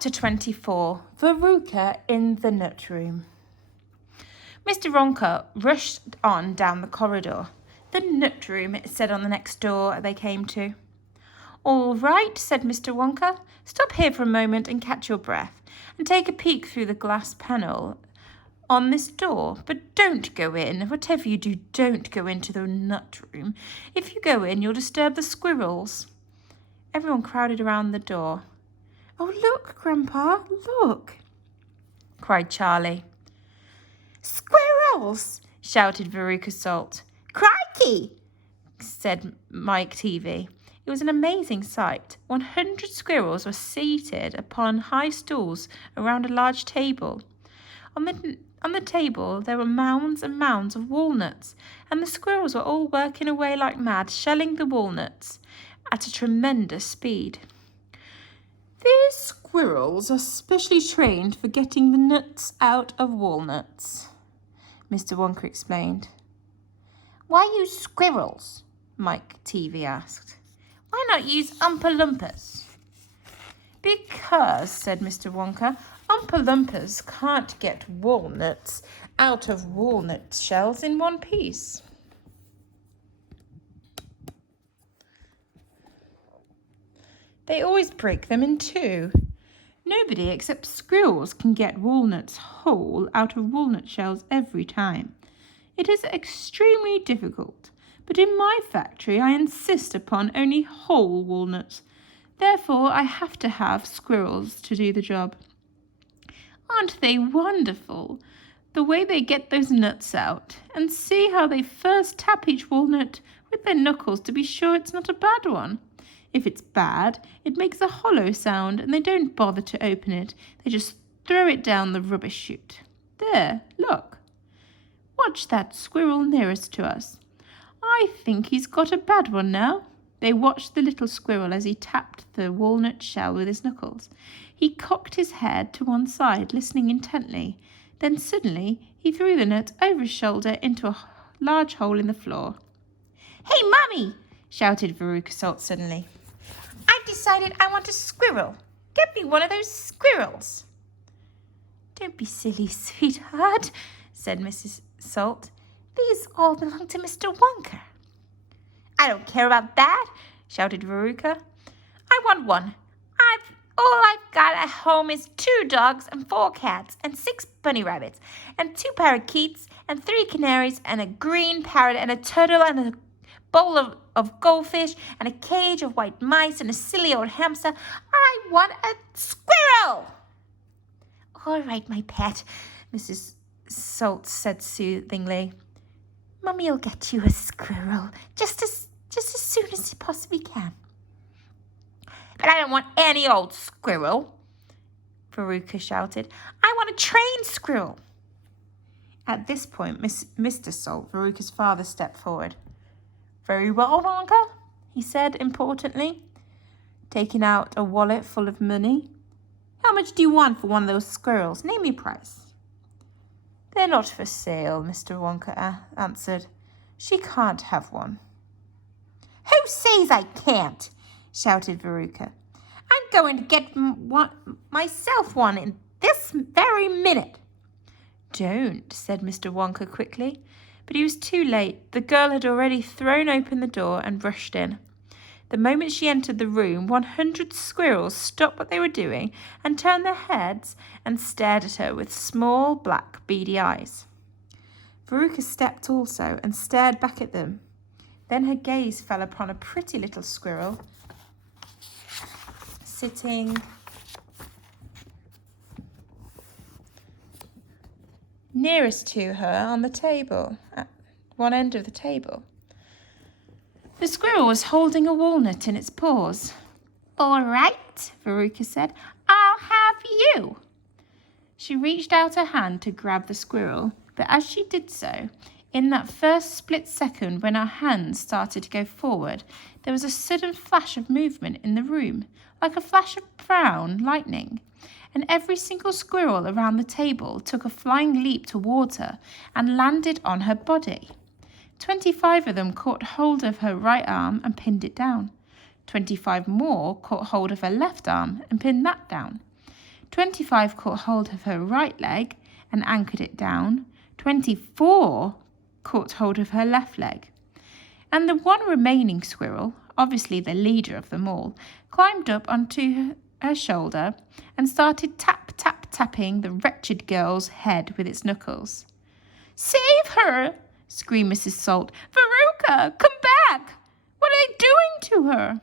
Chapter 24. Veruca in the Nut Room. Mr. Wonka rushed on down the corridor. The nut room, it said on the next door they came to. All right, said Mr. Wonka. Stop here for a moment and catch your breath, and take a peek through the glass panel on this door. But don't go in. Whatever you do, don't go into the nut room. If you go in, you'll disturb the squirrels. Everyone crowded around the door. Oh, look, Grandpa, look, cried Charlie. Squirrels, shouted Veruca Salt. Crikey, said Mike TV. It was an amazing sight. 100 squirrels were seated upon high stools around a large table. On the table there were mounds and mounds of walnuts, and the squirrels were all working away like mad, shelling the walnuts at a tremendous speed. These squirrels are specially trained for getting the nuts out of walnuts, Mr. Wonka explained. Why use squirrels? Mike TV asked. Why not use Oompa Loompas? Because, said Mr. Wonka, Oompa Loompas can't get walnuts out of walnut shells in one piece. They always break them in two. Nobody except squirrels can get walnuts whole out of walnut shells every time. It is extremely difficult, but in my factory I insist upon only whole walnuts. Therefore, I have to have squirrels to do the job. Aren't they wonderful? The way they get those nuts out, and see how they first tap each walnut with their knuckles to be sure it's not a bad one. If it's bad, it makes a hollow sound, and they don't bother to open it. They just throw it down the rubbish chute. There, look. Watch that squirrel nearest to us. I think he's got a bad one now. They watched the little squirrel as he tapped the walnut shell with his knuckles. He cocked his head to one side, listening intently. Then suddenly he threw the nut over his shoulder into a large hole in the floor. Hey, Mummy! Shouted Veruca Salt suddenly. I've decided I want a squirrel. Get me one of those squirrels. Don't be silly, sweetheart, said Mrs. Salt. These all belong to Mr. Wonka. I don't care about that, shouted Veruca. I want one. All I've got at home is 2 dogs and 4 cats and 6 bunny rabbits and 2 parakeets and 3 canaries and a green parrot and a turtle and a bowl of goldfish and a cage of white mice and a silly old hamster. I want a squirrel. All right, my pet, Mrs. Salt said soothingly. Mummy'll get you a squirrel just as soon as you possibly can. But I don't want any old squirrel, Veruca shouted. I want a trained squirrel. At this point, Mr. Salt, Veruca's father, stepped forward. Very well, Wonka, he said importantly, taking out a wallet full of money. How much do you want for one of those squirrels? Name your price. They're not for sale, Mr. Wonka answered. She can't have one. Who says I can't? Shouted Veruca. I'm going to get myself one in this very minute. Don't, said Mr. Wonka quickly. But he was too late. The girl had already thrown open the door and rushed in. The moment she entered the room, 100 squirrels stopped what they were doing and turned their heads and stared at her with small, black, beady eyes. Veruca stepped also and stared back at them. Then her gaze fell upon a pretty little squirrel sitting nearest to her on the table, at one end of the table. The squirrel was holding a walnut in its paws. All right, Veruca said, I'll have you. She reached out her hand to grab the squirrel, but as she did so, in that first split second when her hands started to go forward, there was a sudden flash of movement in the room, like a flash of brown lightning, and every single squirrel around the table took a flying leap towards her and landed on her body. 25 of them caught hold of her right arm and pinned it down. 25 more caught hold of her left arm and pinned that down. 25 caught hold of her right leg and anchored it down. 24 caught hold of her left leg. And the one remaining squirrel, obviously the leader of them all, climbed up onto her shoulder and started tapping the wretched girl's head with its knuckles. "Save her!" screamed Mrs. Salt. "Veruca, come back! What are they doing to her?"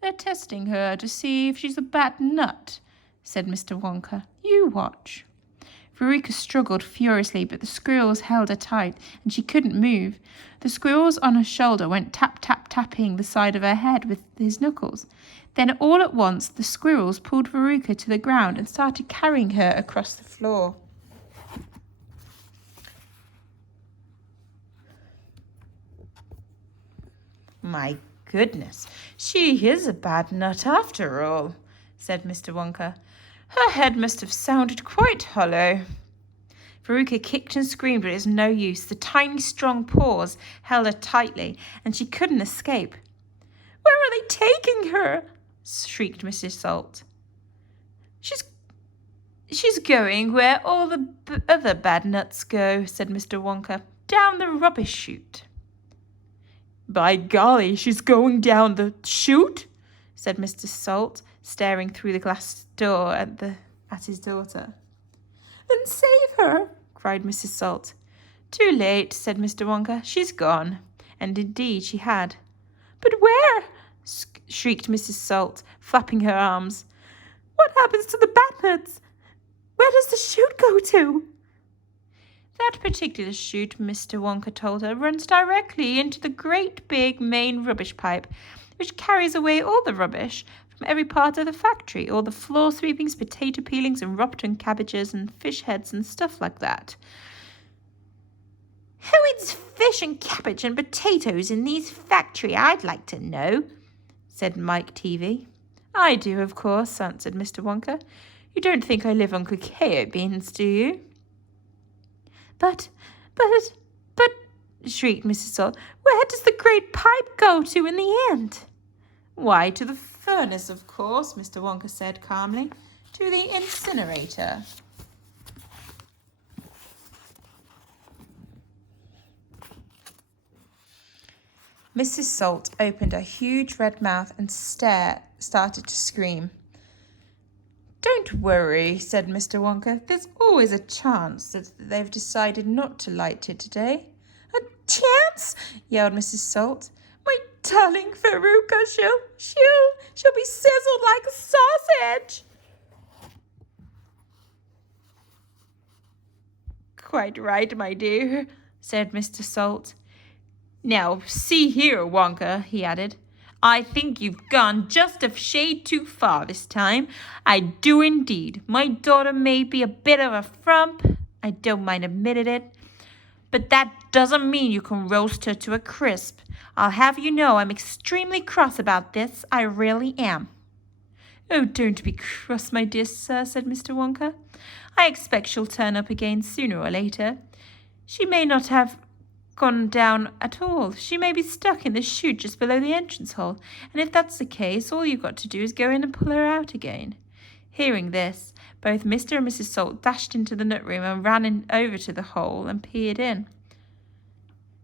"They're testing her to see if she's a bad nut," said Mr. Wonka. "You watch." Veruca struggled furiously, but the squirrels held her tight, and she couldn't move. The squirrels on her shoulder went tapping the side of her head with his knuckles. Then all at once the squirrels pulled Veruca to the ground and started carrying her across the floor. "My goodness, she is a bad nut after all," said Mr. Wonka. "Her head must have sounded quite hollow." Veruca kicked and screamed, but it was no use. The tiny, strong paws held her tightly, and she couldn't escape. "Where are they taking her?" shrieked Mrs. Salt. She's going where all the other bad nuts go," said Mr. Wonka. "Down the rubbish chute." "By golly, she's going down the chute?" said Mr. Salt, staring through the glass door at his daughter. "Then save her!" cried Mrs. Salt. "Too late," said Mr. Wonka. "She's gone." And indeed she had. "But where?" shrieked Mrs. Salt, flapping her arms. "What happens to the bad nuts? Where does the chute go to?" "That particular chute," Mr. Wonka told her, "runs directly into the great big main rubbish pipe, which carries away all the rubbish from every part of the factory, all the floor sweepings, potato peelings and rotten cabbages and fish heads and stuff like that." "Who eats fish and cabbage and potatoes in these factories, I'd like to know?" said Mike TV. "I do, of course," answered Mr. Wonka. "You don't think I live on cacao beans, do you?" But, shrieked Mrs. Salt, "where does the great pipe go to in the end?" "Why, to the furnace, of course," Mr. Wonka said calmly. "To the incinerator." Mrs. Salt opened her huge red mouth and started to scream. "Don't worry," said Mr. Wonka. "There's always a chance that they've decided not to light it today." "A chance?" yelled Mrs. Salt. "My darling Veruca, she'll be sizzled like a sausage." "Quite right, my dear," said Mr. Salt. "Now, see here, Wonka," he added. "I think you've gone just a shade too far this time. I do indeed. My daughter may be a bit of a frump. I don't mind admitting it. But that doesn't mean you can roast her to a crisp. I'll have you know I'm extremely cross about this. I really am." "Oh, don't be cross, my dear sir," said Mr. Wonka. "I expect she'll turn up again sooner or later. She may not have gone down at all. She may be stuck in the chute just below the entrance hole, and if that's the case, all you've got to do is go in and pull her out again." Hearing this, both Mr. and Mrs. Salt dashed into the nut room and ran over to the hole and peered in.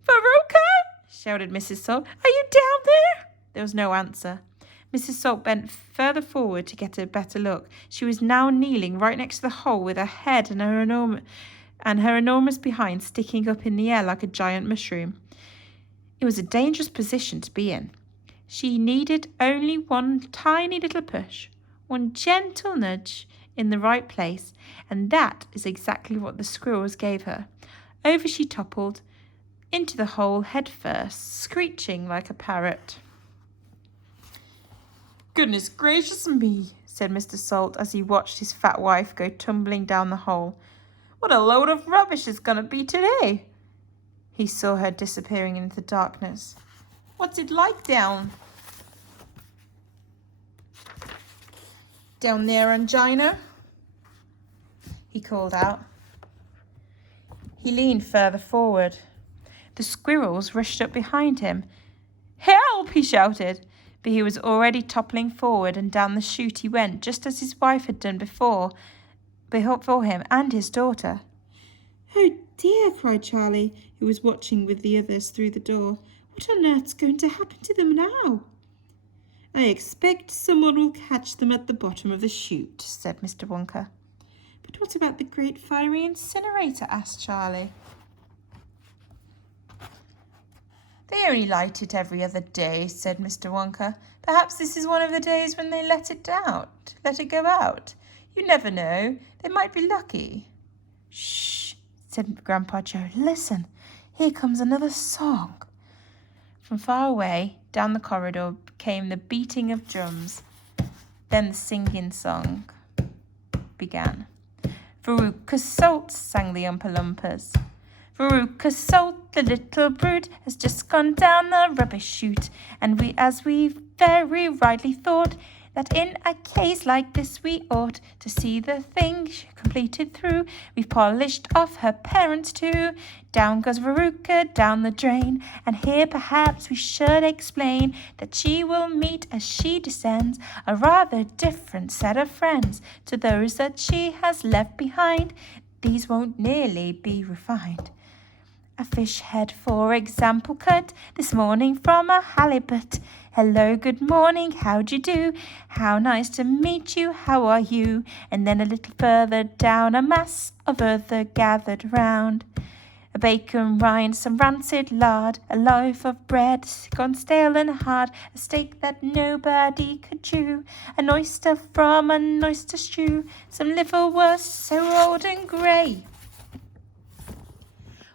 "Veruca!" shouted Mrs. Salt. "Are you down there?" There was no answer. Mrs. Salt bent further forward to get a better look. She was now kneeling right next to the hole with her head and her enormous behind sticking up in the air like a giant mushroom. It was a dangerous position to be in. She needed only one tiny little push, one gentle nudge in the right place, and that is exactly what the squirrels gave her. Over she toppled into the hole head first, screeching like a parrot. "Goodness gracious me," said Mr. Salt as he watched his fat wife go tumbling down the hole. "What a load of rubbish it's going to be today." He saw her disappearing into the darkness. "What's it like down there, Angina?" he called out. He leaned further forward. The squirrels rushed up behind him. "Help!" he shouted. but he was already toppling forward, and down the chute he went, just as his wife had done before him, and his daughter. "Oh dear," cried Charlie, who was watching with the others through the door. "What on earth's going to happen to them now?" "I expect someone will catch them at the bottom of the chute," said Mr. Wonka. "But what about the great fiery incinerator?" asked Charlie. "They only light it every other day," said Mr. Wonka. "Perhaps this is one of the days when they let it go out. You never know. They might be lucky." "Shh," said Grandpa Joe. "Listen, here comes another song." From far away, down the corridor, came the beating of drums. Then the singing song began. "Veruca Salt," sang the Oompa Loompas. "Veruca Salt, the little brute, has just gone down the rubbish chute. And as we very rightly thought, that in a case like this we ought to see the thing completed through. We've polished off her parents too. Down goes Veruca down the drain. And here perhaps we should explain that she will meet as she descends a rather different set of friends to those that she has left behind. These won't nearly be refined. A fish head, for example, cut this morning from a halibut. Hello, good morning, how d'ye do? How nice to meet you, how are you?" And then a little further down, a mass of other gathered round. A bacon rind, some rancid lard, a loaf of bread gone stale and hard, a steak that nobody could chew, an oyster from an oyster stew, some liverwurst so old and grey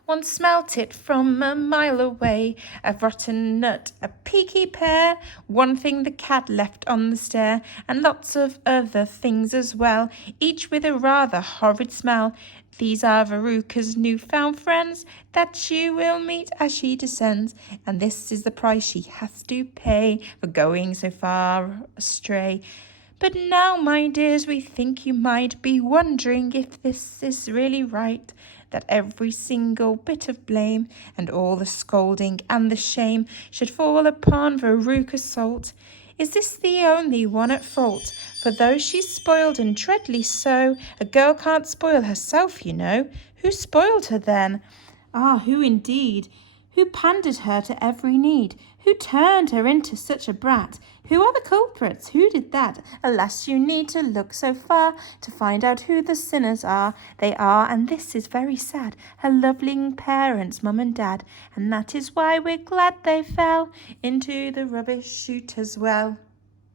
one smelt it from a mile away, a rotten nut, a peaky pear, one thing the cat left on the stair, and lots of other things as well, each with a rather horrid smell. These are Veruca's new-found friends, that she will meet as she descends, and this is the price she has to pay for going so far astray. But now, my dears, we think you might be wondering if this is really right, that every single bit of blame and all the scolding and the shame should fall upon Veruca Salt. Is this the only one at fault? For though she's spoiled and dreadly so, a girl can't spoil herself, you know. Who spoiled her then? Ah, who indeed? Who pandered her to every need? Who turned her into such a brat? Who are the culprits? Who did that? Alas, you need to look so far to find out who the sinners are. They are, and this is very sad, her lovely parents, Mum and Dad, and that is why we're glad they fell into the rubbish chute as well.